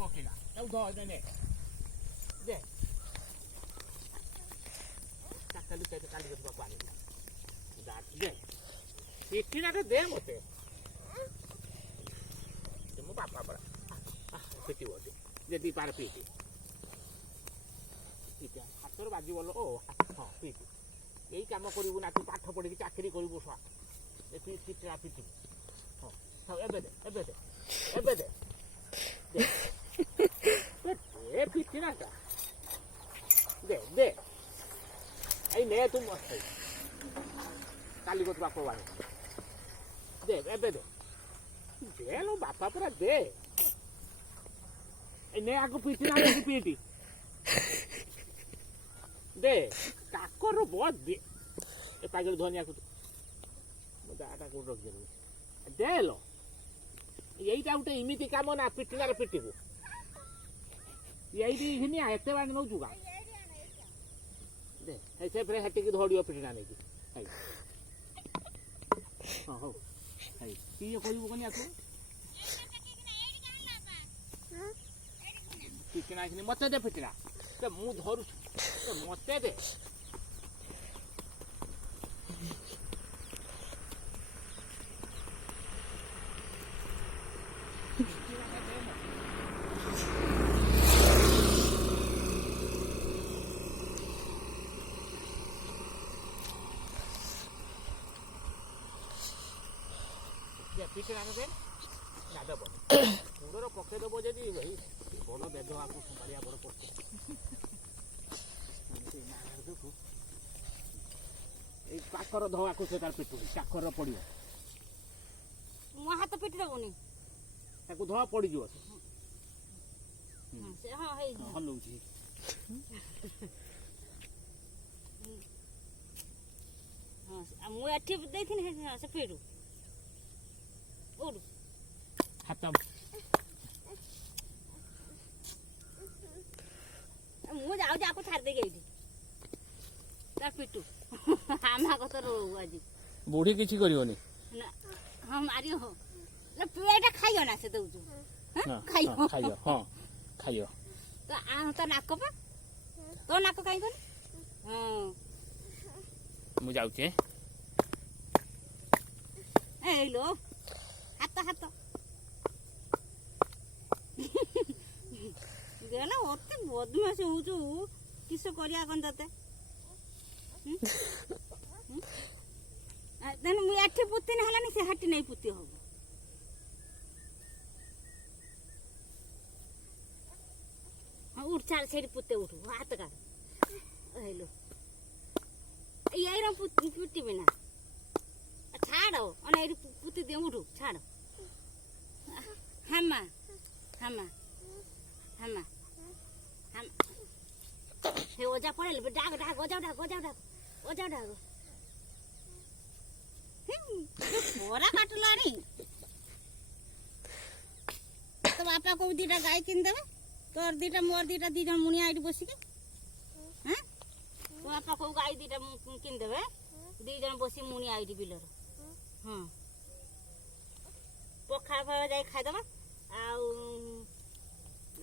ପକେଇଲା ତାକୁ ଧଅ ନେ ଦେ କାଲି କରିବାକୁ ଆଣିଲା ଦେ ପିଠିଟା ଦେ ମତେ ମୋ ବାପା ପରା ପିଟିବ ଯଦି ପାର ପିଟି ହାତର ବାଜି ଭଲ ଓ ହଁ ପିଟି ଏଇ କାମ କରିବୁ ନା ତୁ ପାଠ ପଢ଼ିକି ଚାକିରି କରିବୁ ଛୁଆ ପିଠିଟା ପିଟିବୁ ହଁ ଏବେ ଦେ ଏବେ ଦେ ଏବେ ଦେ ଏ ପିଟି ନା ଦେ ଦେ ଏଇ ନେ ତୁ ମସ୍ତ କାଲି ତୁ ବାପ ବାଣି ଦେ ଏବେ ଦେ ଦେ ଲୋ ବାପା ପରା ଦେ ଏଇ ନେ ଆକୁ ପିଟି ନା ପିଟି ଦେ କାକର ବସ ଦେ ଏ ପାଗଳ ଧନିଆକୁ ଦାଟା କୋଉଠି ରଖିଦେଲୁ ଦେ ଲୋ ଏଇଟା ଗୋଟେ ଏମିତି କାମ ନା ପିଟିଲାରେ ପିଟିବୁ ଏଇଠି ଘିନିଆ ଏତେ ବାଣି ନଉଛୁ କା ଦେ ସେ ଫେରେ ହେଟିକି ଧଡ଼ିବ ପିଟିଲା ନେଇକି ହଁ ହଉ କିଏ କହିବୁ କନି ଆକୁ ପିଟିଣା ମତେ ଦେ ପିଟିଣା ମୁଁ ଧରୁଛି ମତେ ଦେ ପିଟିଣା ଦେ ନା ଦେବ ମୁଣ୍ଡର ପକେଇଦେବ ଯଦି ଭାଇ ଭଲ ବେଦ ଆକୁ ସମ୍ଭାଳିବା ବଡ଼ ପଡେ ଏଇ କାକର ଧଆକୁ ସେ ତାର ପିଟୁନି କାକର ପଡ଼ିବ ମୋ ହାତ ପିଟି ଦେବୁନି ତାକୁ ଧଆ ପଡ଼ିଯିବ ହଲଉଛି ମୁଁ ଏଠି ଦେଇଥିଲି ସେ ପିଟୁ ହାତ ମୁଁ ଯାଉଛି ଆକୁ ଛାଡ଼ି ଦେଇକି ଏଇଠି ତା ପିଟୁ ଆମ କଥା ରହୁ ଆଜି ବୁଢ଼ୀ କିଛି କରିବନି ନା ହଁ ମାରିବ ନା ପିଆଟା ଖାଇବ ନା ସେ ଦଉଛୁ ଖାଇବ ଖାଇବ ହଁ ଖାଇବ ତ ନାକ ପା ତୋ ନାକ କାହିଁ କନି ହଁ ମୁଁ ଯାଉଛି ଏଇଲୋ ହାତ ହାତ ଦେଲା ଅତେ ବଦମାସି ହଉଛୁ କିସ କରିବା କଣ ତତେ ମୁଁ ଏଠି ପୁତିନି ହେଲାନି ସେ ହାଟି ନେଇ ପୁତି ହବ ହଁ ଉଠ ଚାଲ ସେଇଠି ପୁତେ ଉଠୁ ହାତ କାଢ ହେଲୋ ଏଇରା ପୁତିବି ନା ଛାଡ଼ ଏଇଠି ପୁତି ଦିଅ ଉଠୁ ଛାଡ଼ ହାମା ହାମା ହାମା हे ओजा पड़े डाग डाग ओजा डाग ओजा डाग मोरा काटलानी तो बापा को दीटा गाय किन देबे तोर दीटा मोर दीटा दी जन मुनिया आइडी बसिके हैं तो बापा को गाय दीटा किन देबे दी जन बसी मुनिया आइडी बिलर हां पोखा भा जाय खाइ दबा आ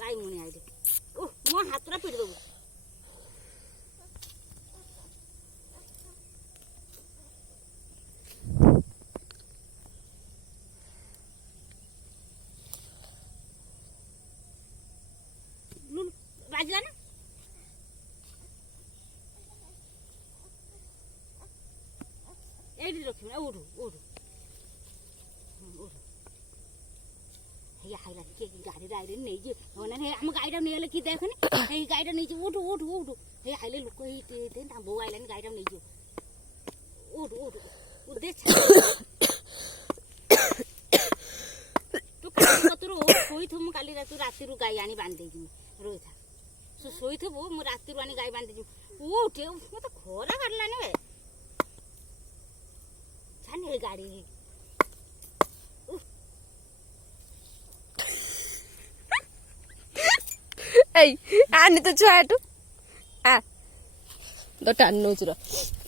गाय मुनिया आइडी ओ मो हातरा पिट देबो बाजला ना एडी रखिम उठू उठू उठू हे हाइला के गाड़ी राइड नहीं जे होना हे हम गाइडा नेले की देखनी हे गाइडा नहीं जे उठू उठू उठू हे हाइले लोक हे ते ना बो आइला नि गाइडा नहीं जे उठू उठू उदे तू काली कतरो होई थम काली राती रु गाय आनी बांध देजी रोई था सो सोई थबो मु राती रु आनी गाय बांध देजी उठे मते खोरा काटलानी बे छान हे गाड़ी ऐ आनी तो छुआटू आ दो टान नो चुरा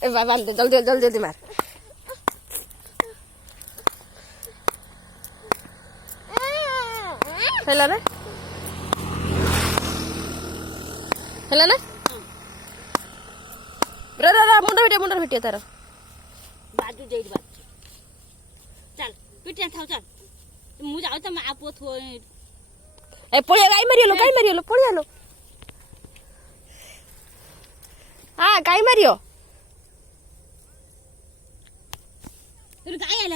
ए बाबा जल्दी जल्दी जल्दी मार हेला रे ହେଲା ନା ରା ରା ରା ମୁଣ୍ଡ ଫିଟିବ ତାର ବାଜୁ ଦେଇଡ଼ି ବାଜୁ ଚାଲ ପିଟିଆ ଥାଉ ଚାଲ ମୁଁ ଯାଉ ତ ମା ପୁଅ ଥୁଅ ଏ ପଳିଆ ଗାଈ ମାରିଗଲ ପଳିଆଲୋ ଆ ଗାଈ ମାରିବ